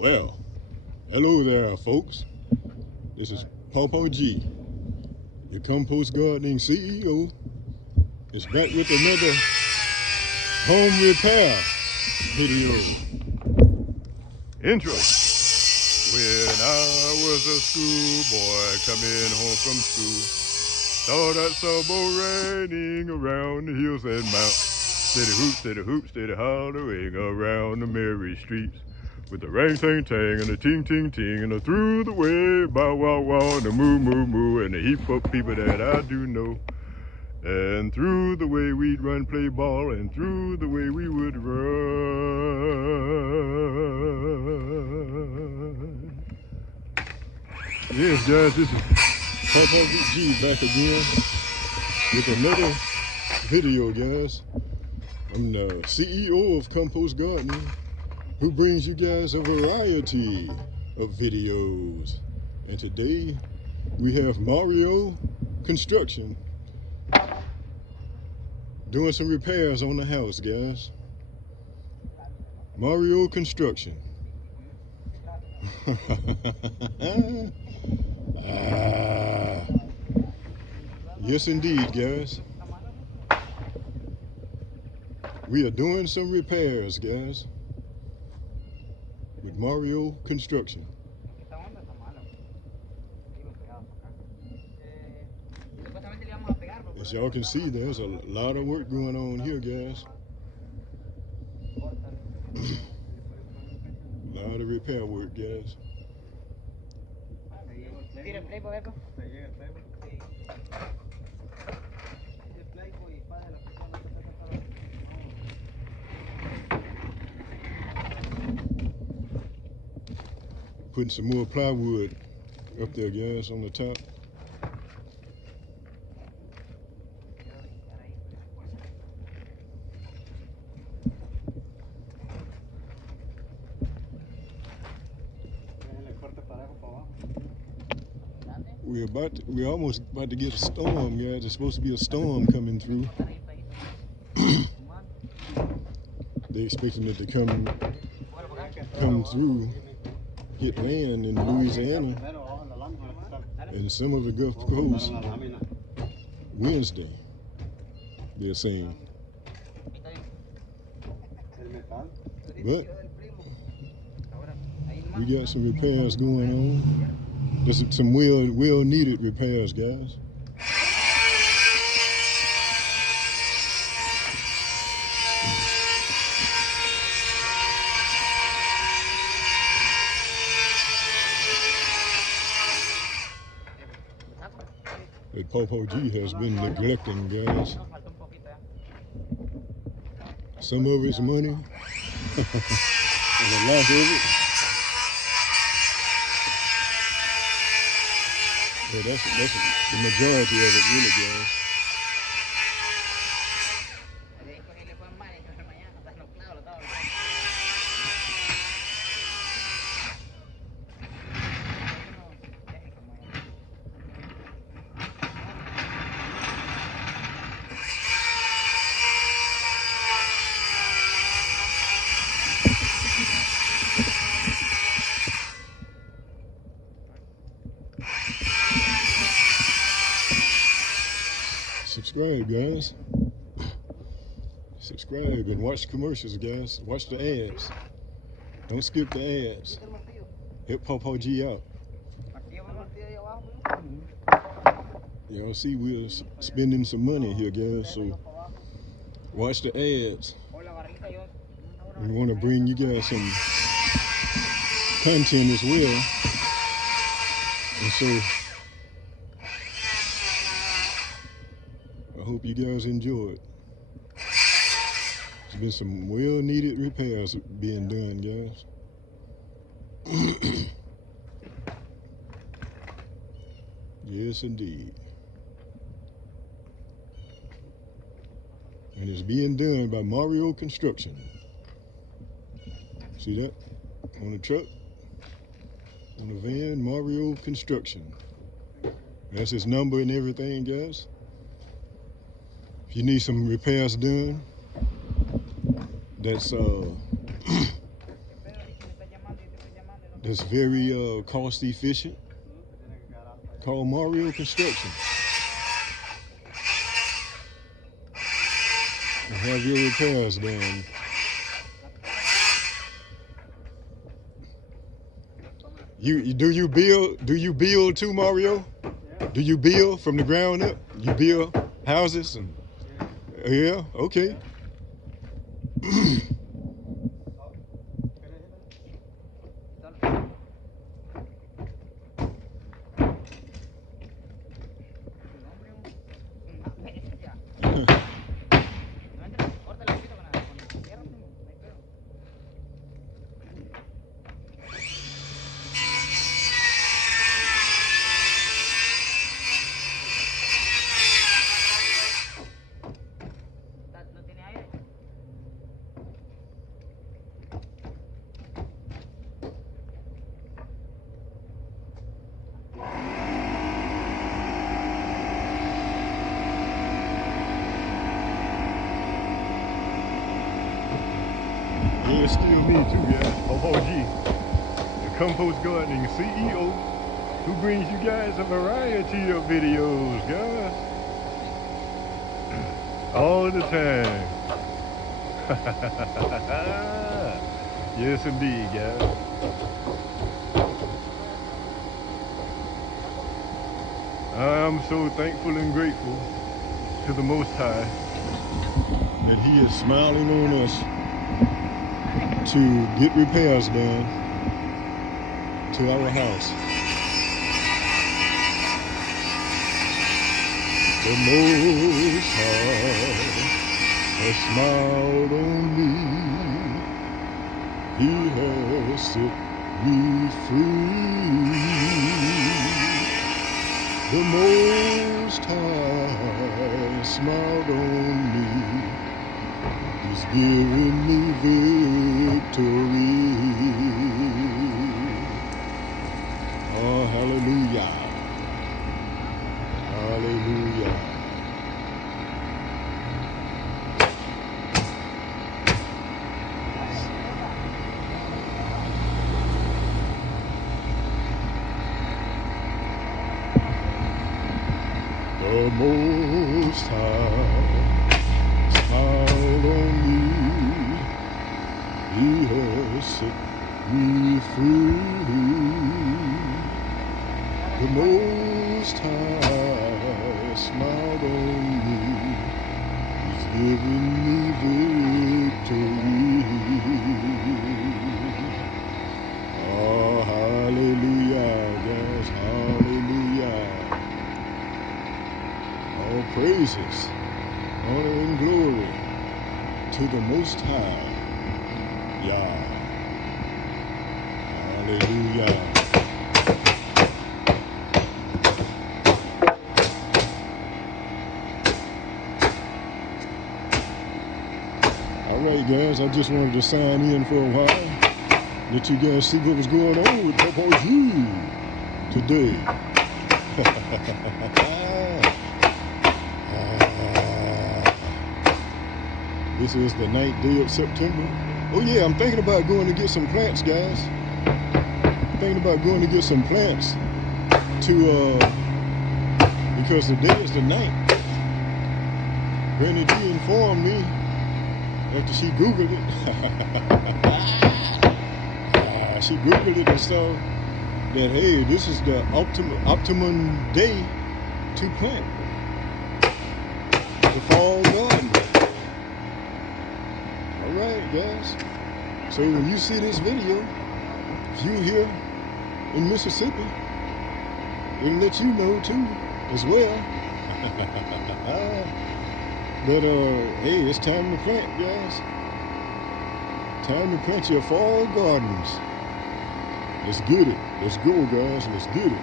Well, hello there, folks. This is Ppgee, your compost gardening CEO. Is back with another home repair video. Intro. When I was a schoolboy coming home from school, saw that sailboat raining around the hills and mountains. Steady hoop, steady hollering around the merry streets. With the rang tang tang and the ting ting ting and the through the way bow wow wow and the moo moo moo and the heap of people that I do know. And through the way we'd run play ball and through the way we would run. Yes guys, this is Ppgee back again with another video, guys. I'm the CEO of Compost Gardening, who brings you guys a variety of videos. And today we have Mario Construction doing some repairs on the house, guys. Mario Construction. Yes indeed, guys. We are doing some repairs, guys, with Mario Construction. As y'all can see, there's a lot of work going on here, guys. A lot of repair work, guys. Putting some more plywood up there, guys, on the top. We're almost about to get a storm, guys. There's supposed to be a storm coming through. They're expecting it to come through, hit land in Louisiana and some of the Gulf Coast Wednesday, they're saying. But we got some repairs going on. There's some well needed repairs, guys. That Ppgee has been neglecting, guys. Some of it's money and a lot of it. Yeah, that's the majority of it, really, guys. Subscribe, guys. Subscribe and watch commercials, guys. Watch the ads. Don't skip the ads. Help Ppgee out. Y'all see we're spending some money here, guys, so watch the ads. We want to bring you guys some content as well. And so I hope you guys enjoy it. There's been some well-needed repairs being done, guys. Yes, indeed. And it's being done by Mario Construction. See that? On the truck? On the van, Mario Construction. That's his number and everything, guys. If you need some repairs done, that's that's very cost efficient, called Mario Construction. And have your repairs done. Do you build too, Mario? Do you build from the ground up? You build houses and yeah, okay. Yeah, it's still me too, guys. Ppgee, the compost gardening CEO, who brings you guys a variety of videos, guys. All the time. Yes, indeed, guys. I'm so thankful and grateful to the Most High that He is smiling on us to get repairs done to our house. The Most High has smiled on me. He has set me free. The Most High smiled on me. He's giving me victory. Oh, hallelujah. Hallelujah. The Most High smiled on me. He has set me free. The Most High smiled on me. He's giving me victory. Oh, hallelujah, guys, hallelujah. All praises, honor and glory to the Most High. Yah. Hallelujah. All right, guys, I just wanted to sign in for a while, let you guys see what was going on with Ppgee today. This is the 9th day of September. Oh yeah, I'm thinking about going to get some plants, guys. Thinking about going to get some plants to, because today is the 9th. Granny D informed me after she Googled it. She Googled it and saw that, hey, this is the optimum day to plant the fall garden. All right, guys. So when you see this video, if you're here in Mississippi, it'll let you know too, as well. That hey, it's time to plant, guys. Time to plant your fall gardens. Let's get it. Let's go, guys. Let's get it.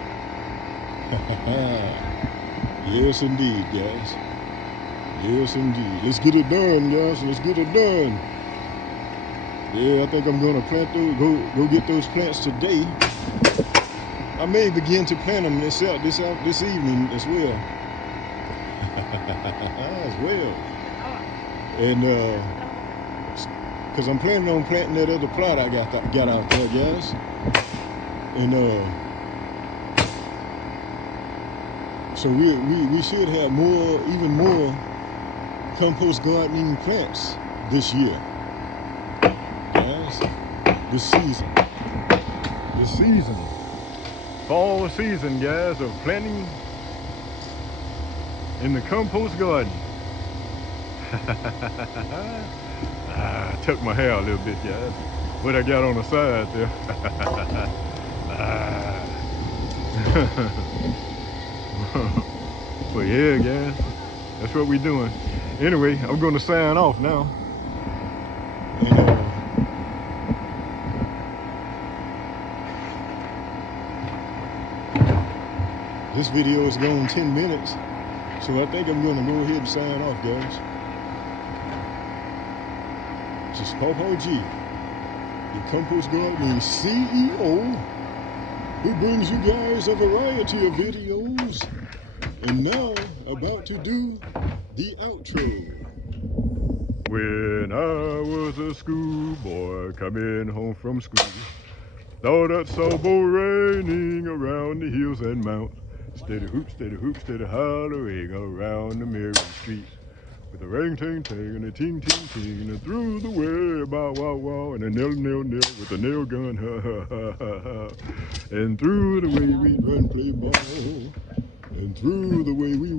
Yes, indeed, guys. Yes, indeed. Let's get it done, guys. Let's get it done. Yeah, I think I'm gonna plant those. Go get those plants today. I may begin to plant them this evening as well. As well. And because I'm planning on planting that other plot I got out there, guys. And so we should have even more compost gardening plants this year, guys. This season. Fall season, guys, of planting in the compost garden. I tucked my hair a little bit, guys. What I got on the side there. But yeah, guys, that's what we're doing. Anyway, I'm going to sign off now. And this video is going 10 minutes, so I think I'm going to go ahead and sign off, guys. This is Ppgee, the compost gardening CEO, who brings you guys a variety of videos. And now, about to do the outro. When I was a schoolboy coming home from school, thought I saw bow raining around the hills and mountains. Steady hoop, hollering around the merry streets. With a ring, ting, ting, and a ting, ting, ting, and through the way, bow, wow, wow, and a nail, nail, nail, with a nail gun, ha, ha, ha, ha, ha. And through the way we run, play ball, and through the way we